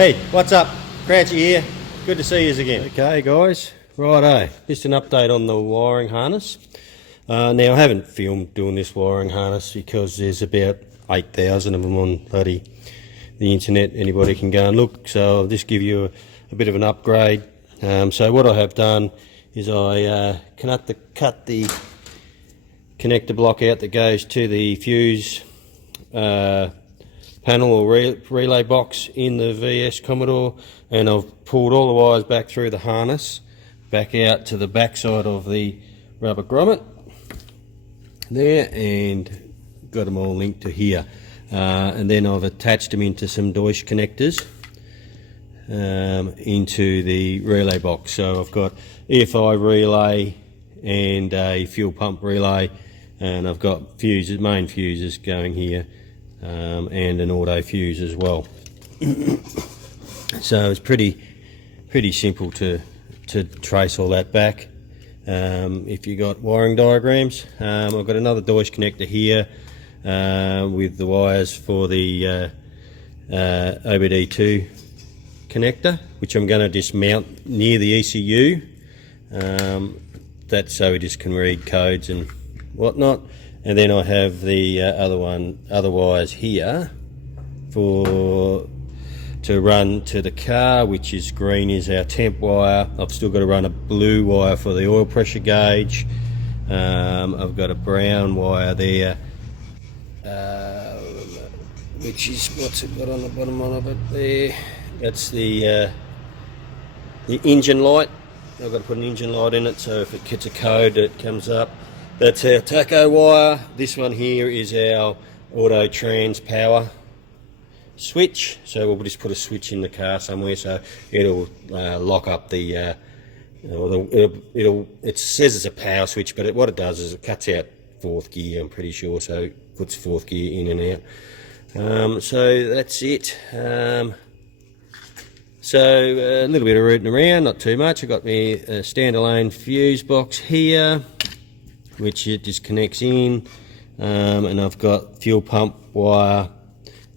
Hey, what's up? Crouchy here. Good to see you again. Okay, guys. Righto. Just an update on the wiring harness. Now, I haven't filmed doing this wiring harness because there's about 8,000 of them on the internet. Anybody can go and look. So I'll just give you a bit of an upgrade. So what I have done is I cut the connector block out that goes to the fuse panel or relay box in the VS Commodore, and I've pulled all the wires back through the harness back out to the back side of the rubber grommet there and got them all linked to here, and then I've attached them into some Deutsch connectors into the relay box. So I've got EFI relay and a fuel pump relay, and I've got fuses, main fuses going here, and an auto fuse as well. So it's pretty simple to trace all that back. If you got wiring diagrams, I've got another Deutsch connector here with the wires for the OBD2 connector, which I'm going to just mount near the ECU. That's so we just can read codes and whatnot. And then I have the other wires here to run to the car, which is green is our temp wire. I've still got to run a blue wire for the oil pressure gauge. I've got a brown wire there, which is, what's it got on the bottom of it there? That's the engine light. I've got to put an engine light in it, so if it gets a code it comes up. That's our taco wire. This one here is our auto trans power switch. So we'll just put a switch in the car somewhere so it'll lock up the, it says it's a power switch, but what it does is it cuts out fourth gear, I'm pretty sure, so it puts fourth gear in and out. So that's it. So a little bit of rooting around, not too much. I've got my standalone fuse box here, which it just connects in, and I've got fuel pump wire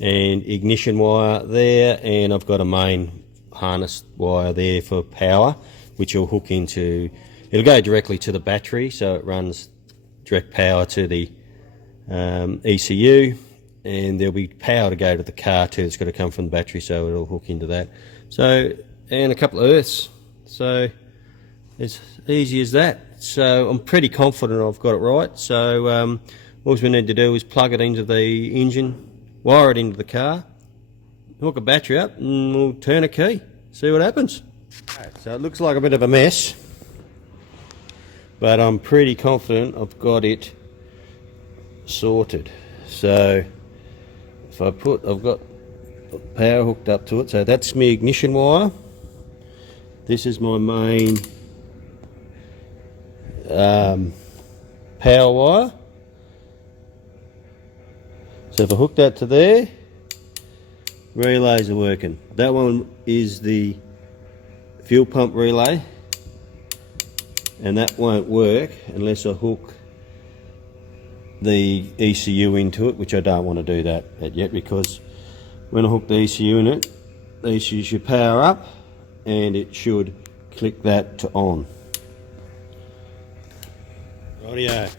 and ignition wire there, and I've got a main harness wire there for power, which will hook into, it'll go directly to the battery, so it runs direct power to the ECU, and there'll be power to go to the car too. It's got to come from the battery, so it'll hook into that. So, and a couple of earths, so it's easy as that. So I'm pretty confident I've got it right. So all we need to do is plug it into the engine, wire it into the car, hook a battery up, and we'll turn a key, see what happens. So it looks like a bit of a mess, but I'm pretty confident I've got it sorted. So if I've got power hooked up to it, so that's my ignition wire. This is my main power wire. So if I hook that to there, relays are working. That one is the fuel pump relay, and that won't work unless I hook the ECU into it, which I don't want to do that yet, because when I hook the ECU in it, the ECU should power up and it should click that to on. Rightio.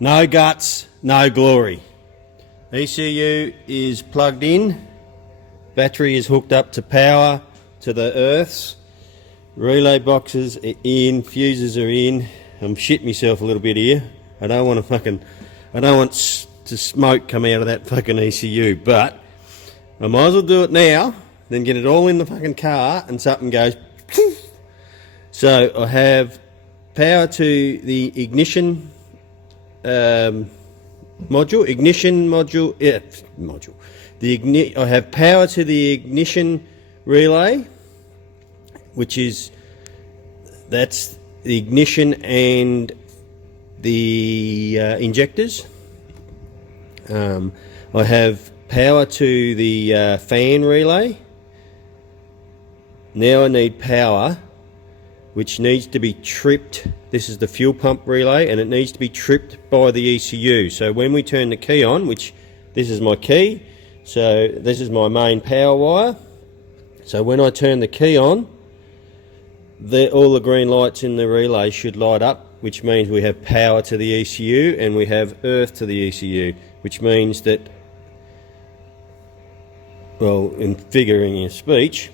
No guts, no glory. ECU is plugged in, battery is hooked up to power to the earths, relay boxes are in, fuses are in. I'm shitting myself a little bit here. I don't want to smoke come out of that fucking ECU, but I might as well do it now, then get it all in the fucking car and something goes poof. So I have power to the ignition module. I have power to the ignition relay, which is, that's the ignition and the injectors. I have power to the fan relay. Now I need power, which needs to be tripped. This is the fuel pump relay, and it needs to be tripped by the ECU. So when we turn the key on, which this is my key, so this is my main power wire, So when I turn the key on, all the green lights in the relay should light up, which means we have power to the ECU and we have earth to the ECU, which means that, well, in figuring of speech,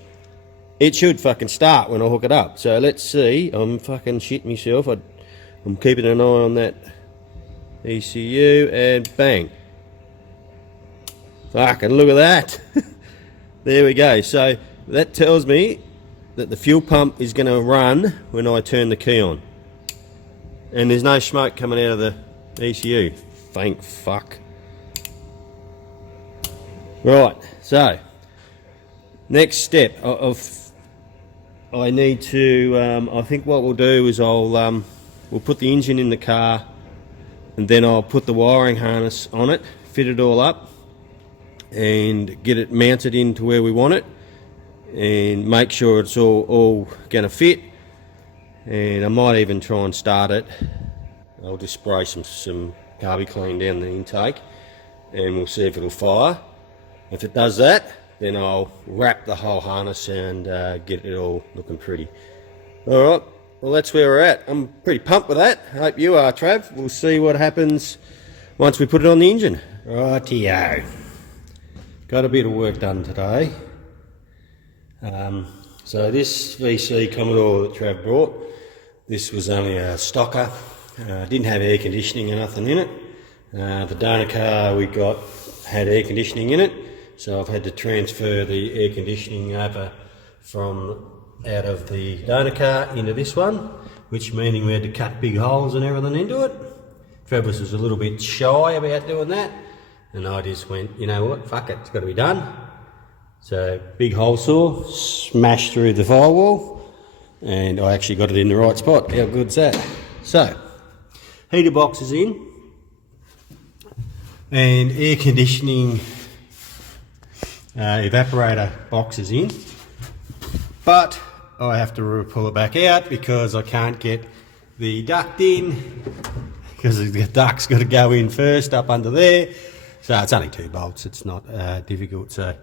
it should fucking start when I hook it up. So let's see. I'm fucking shitting myself. I'm keeping an eye on that ECU, and bang. Fucking look at that. There we go. So that tells me that the fuel pump is going to run when I turn the key on. And there's no smoke coming out of the ECU. Thank fuck. Right, so next step I need to, I think what we'll do is we'll put the engine in the car, and then I'll put the wiring harness on it, fit it all up, and get it mounted into where we want it, and make sure it's all going to fit. And I might even try and start it. I'll just spray some carby clean down the intake, and we'll see if it'll fire. If it does that, then I'll wrap the whole harness and get it all looking pretty. Alright, well that's where we're at. I'm pretty pumped with that. I hope you are, Trav. We'll see what happens once we put it on the engine. Rightio. Got a bit of work done today. So this VC Commodore that Trav brought, this was only a stocker. Didn't have air conditioning or nothing in it. The donor car we got had air conditioning in it, so I've had to transfer the air conditioning over from out of the donor car into this one, which meaning we had to cut big holes and everything into it. Travis was a little bit shy about doing that, and I just went, you know what, fuck it, it's got to be done. So big hole saw, smashed through the firewall, and I actually got it in the right spot. How good's that? So, heater box is in, and air conditioning evaporator box is in, but I have to pull it back out because I can't get the duct in, because the duct's got to go in first up under there. So it's only 2 bolts, it's not difficult. So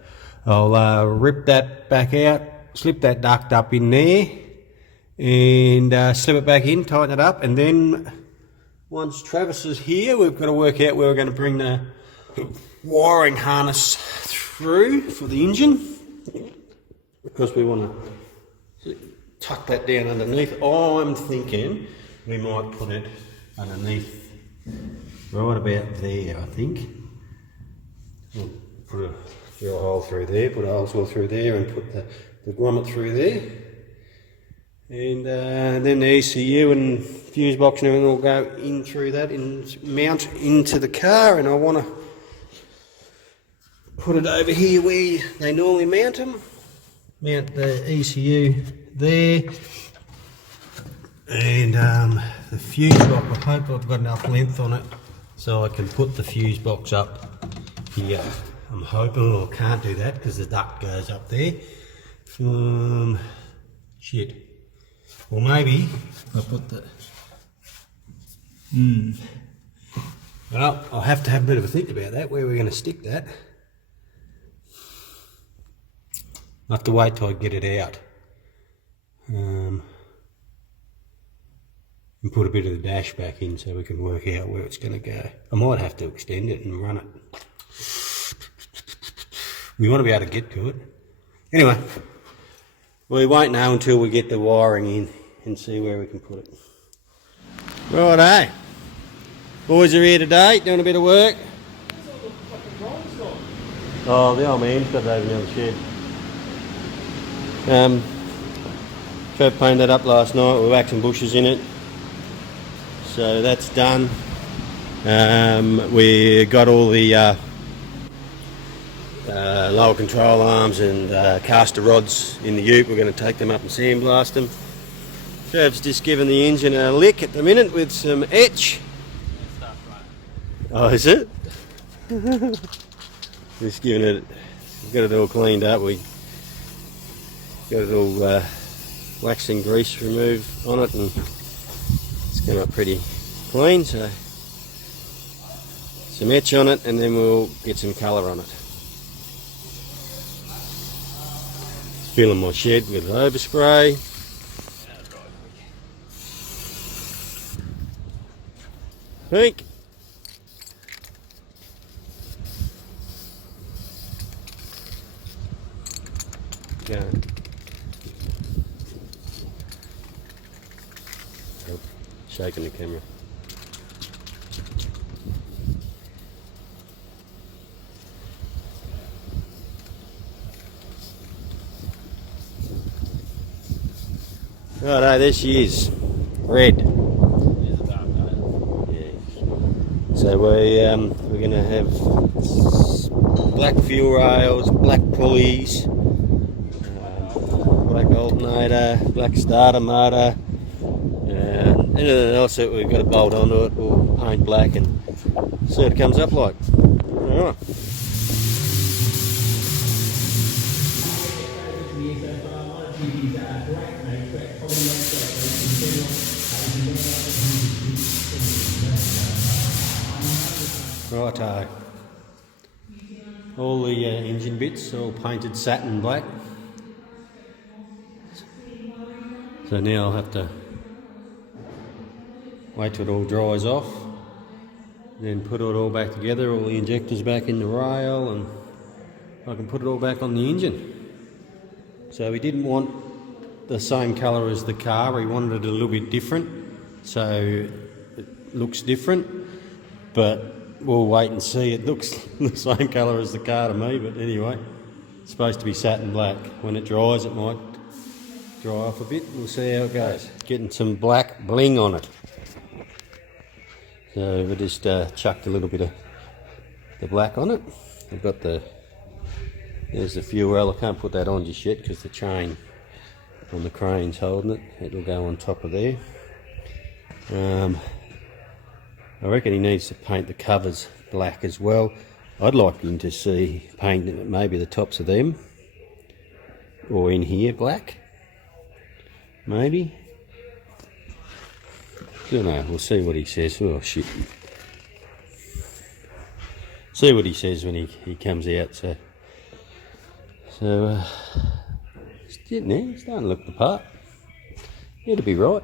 I'll rip that back out, slip that duct up in there, and slip it back in, tighten it up, and then once Travis is here, we've got to work out where we're going to bring the wiring harness through for the engine, because we want to tuck that down underneath. I'm thinking we might put it underneath, right about there, I think. We'll put a drill hole through there, put a hole saw through there, and put the grommet through there. And then the ECU and fuse box and everything will go in through that and mount into the car. And I want to put it over here where they normally mount them. Mount the ECU there. And the fuse box, I hope I've got enough length on it so I can put the fuse box up here. I'm hoping I can't do that because the duct goes up there. Shit. Or maybe I'll put the... Well, I'll have to have a bit of a think about that, where we're going to stick that. I'll have to wait till I get it out. And put a bit of the dash back in so we can work out where it's going to go. I might have to extend it and run it. We want to be able to get to it. Anyway, we won't know until we get the wiring in and see where we can put it. Righto. Boys are here today, doing a bit of work. Oh, the old man's got it over in the shed. Trev painted that up last night with wax and bushes in it. So that's done. We got all the lower control arms and caster rods in the ute. We're going to take them up and sandblast them. Trev's just giving the engine a lick at the minute with some etch. Oh, is it? Just giving it, got it all cleaned up. We got it all wax and grease removed on it, and it's come up pretty clean. So some etch on it, and then we'll get some colour on it. filling my shed with overspray. Pink. Go. Oh, shaking the camera. Righto, there she is. Red. So we're going to have black fuel rails, black pulleys, black alternator, black starter motor, and anything else that we've got to bolt onto it, we'll paint black and see what it comes up like. Alright. Righto. All the engine bits all painted satin black. So now I'll have to wait till it all dries off, then put it all back together, all the injectors back in the rail, and I can put it all back on the engine. So we didn't want the same colour as the car, we wanted it a little bit different, so it looks different, but we'll wait and see. It looks the same colour as the car to me, but anyway, it's supposed to be satin black. When it dries it might dry off a bit, we'll see how it goes. Getting some black bling on it. So we just chucked a little bit of the black on it. I've got there's the fuel rail. I can't put that on just yet because the chain on the crane's holding it. It'll go on top of there. I reckon he needs to paint the covers black as well. I'd like him to see paint maybe the tops of them, or in here black, maybe. Don't know, we'll see what he says. Oh shit. See what he says when he comes out. So it's getting there, it's starting to look the part. It'll be right.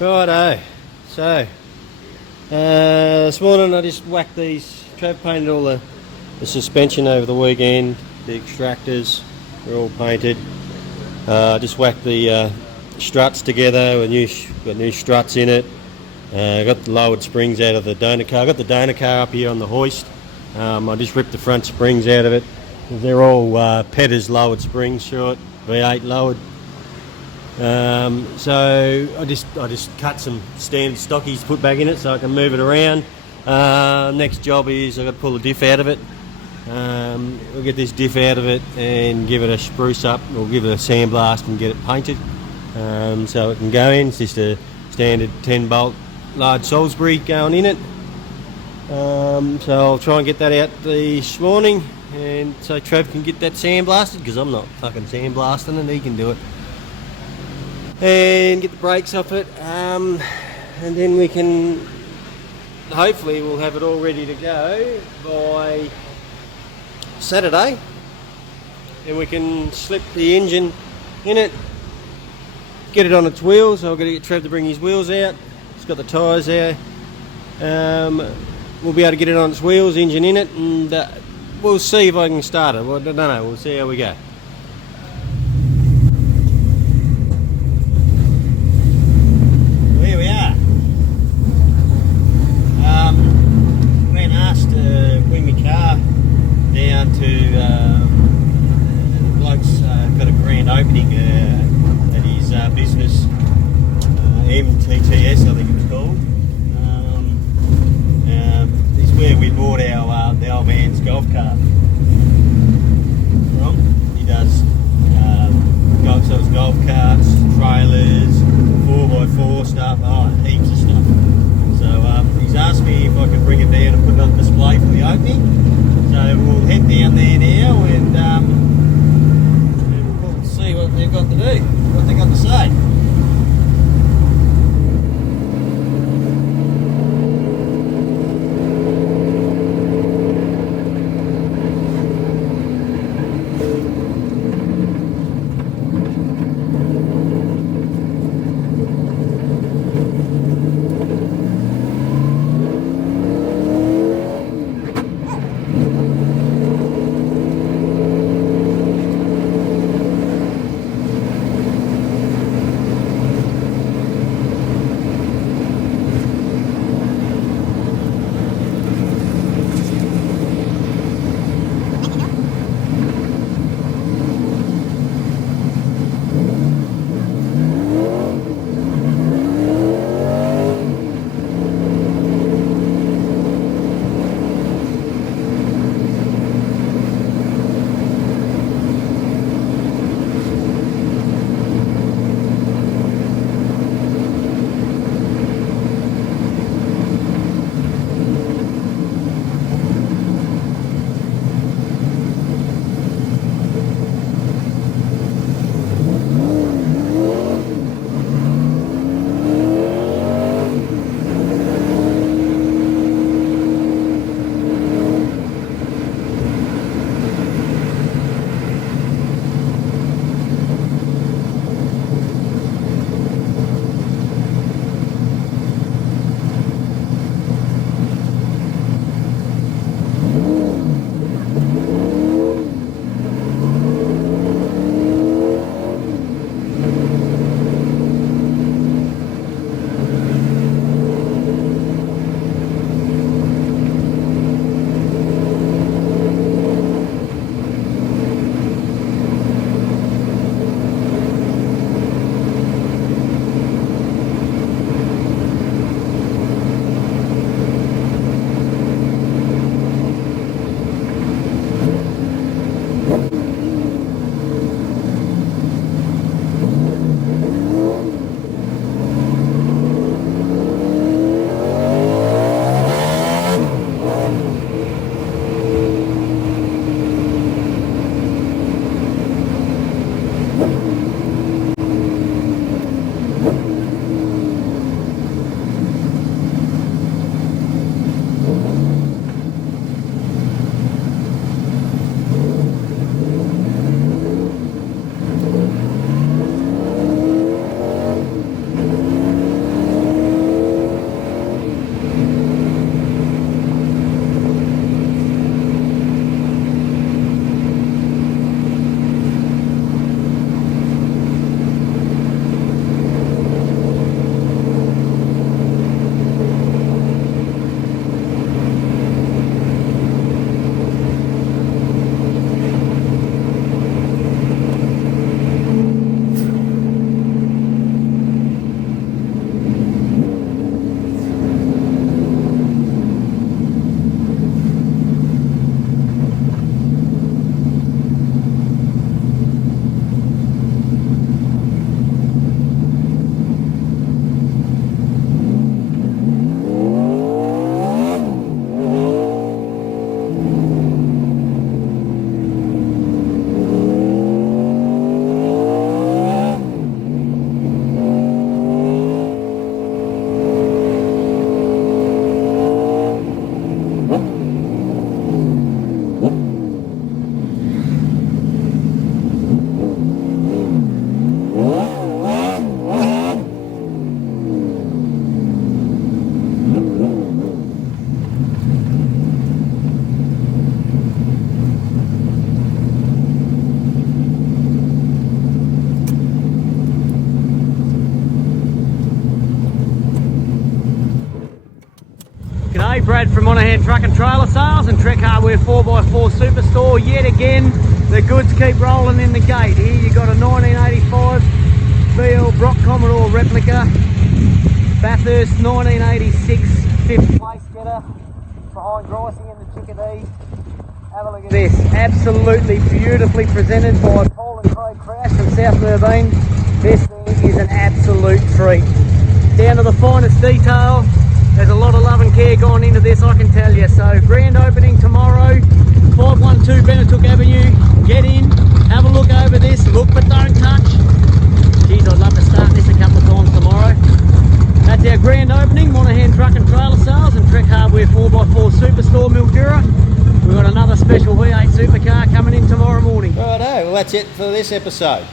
Righto. So, this morning I just whacked these, Trav painted all the suspension over the weekend, the extractors are all painted. Just whacked the struts together, got new struts in it. Got the lowered springs out of the donor car. I got the donor car up here on the hoist. I just ripped the front springs out of it. They're all Petters lowered springs, short, V8 lowered. So I just cut some standard stockies to put back in it so I can move it around. Next job is I've got to pull the diff out of it. We'll get this diff out of it and give it a spruce up. We'll give it a sandblast and get it painted so it can go in. It's just a standard 10 bolt large Salisbury going in it. So I'll try and get that out this morning, and so Trev can get that sandblasted because I'm not fucking sandblasting and he can do it. And get the brakes off it, and then we can, hopefully we'll have it all ready to go by Saturday, and we can slip the engine in it, get it on its wheels. I've got to get Trev to bring his wheels out. It's got the tyres there. We'll be able to get it on its wheels, engine in it, and we'll see if I can start it. Well, I don't know, we'll see how we go. Down to the bloke's got a grand opening at his business, MTTS I think it was called. This is where we bought our the old man's golf cart from. He does sells golf carts, trailers, 4x4 stuff, heaps of stuff. So he's asked me if I could bring it down and put it on display for the opening. So we'll head down there now and we'll see what they've got to do, what they've got to say. G'day, Brad from Monaghan Truck and Trailer Sales and Trek Hardware 4x4 Superstore. Yet again, the goods keep rolling in the gate. Here you got a 1985 BL Brock Commodore replica, Bathurst 1986 fifth place getter behind Gricey and the Chickadee. Have a look at this, absolutely beautifully presented by Paul and Craig Crouch from South Merbein. This thing is an absolute treat. Down to the finest detail. There's a lot of love and care gone into this, I can tell you. So grand opening tomorrow, 512 Benetook Avenue. Get in, have a look over this, look but don't touch. Geez, I'd love to start this a couple of times tomorrow. That's our grand opening, Monaghan Truck and Trailer Sales and Trek Hardware 4x4 Superstore, Mildura. We've got another special V8 supercar coming in tomorrow morning. Righto, well that's it for this episode.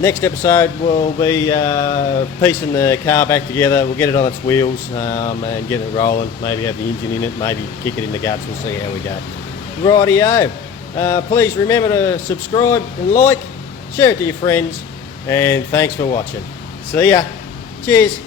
Next episode we'll be piecing the car back together. We'll get it on its wheels and get it rolling. Maybe have the engine in it, maybe kick it in the guts. We'll see how we go. Rightio. Please remember to subscribe and like, share it to your friends, and thanks for watching. See ya. Cheers.